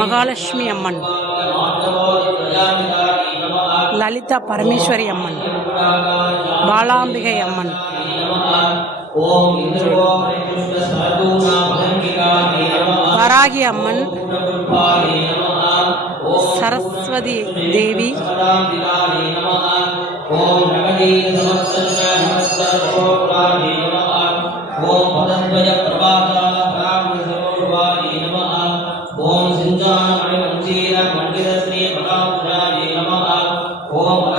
மகாலட்சுமி அம்மன், லலிதா பரமேஸ்வரி அம்மன், பாலாம்பிகை அம்மன், வராகி அம்மன், சரஸ்வதி தேவி,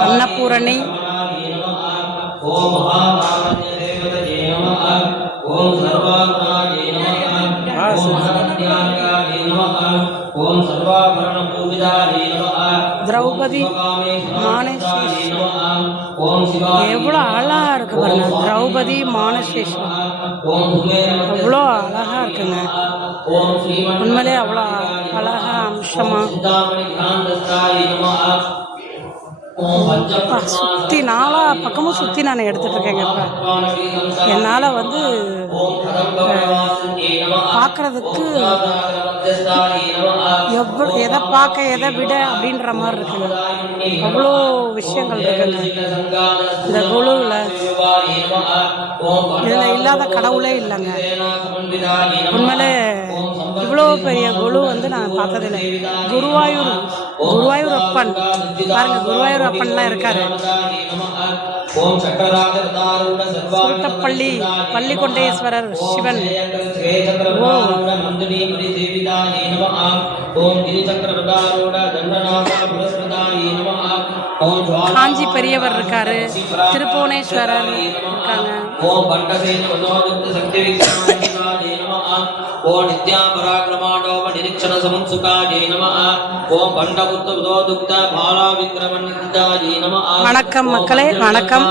அன்னபூரணி, திரௌபதி மானசேஸ்வரன். எவ்வளோ அழகா இருக்கு பாருங்க. திரௌபதி மானசேஸ்வரன் அவ்வளோ அழகா இருக்குங்க. உண்மையிலே அவ்வளோ அழகா அம்சமா சுற்றி நாலா பக்கமும் சுற்றி நான் எடுத்துட்டு இருக்கேங்க. இப்போ என்னால் பார்க்குறதுக்கு எதை பார்க்க எதை விட அப்படின்ற மாதிரி இருக்குங்க. அவ்வளோ விஷயங்கள் இருக்குங்க இந்த குழுவில். இதில் இல்லாத கடவுளே இல்லைங்க. உண்மையிலே இவ்வளோ பெரிய குழு நான் பார்த்ததில்லை. குருவாயூர் அப்பன் பாருங்க, குருவாயூர் அப்பன்லாம் இருக்காரு. சுருட்டப்பள்ளி பள்ளிகொண்டேஸ்வரர் சிவன், காஞ்சி பெரியவர் இருக்காரு, திருப்புவனேஸ்வரர் இருக்காங்க. ஓம் நித்யா பராக்கிரமாண்டோப நிரீக்ஷண சமன்சுகாஜே நமः. ஓம் பண்டபுத்த உதோதுக்த பாலா விக்ரமன் நித்யாஜே நமः. வணக்கம் மக்களே, வணக்கம்.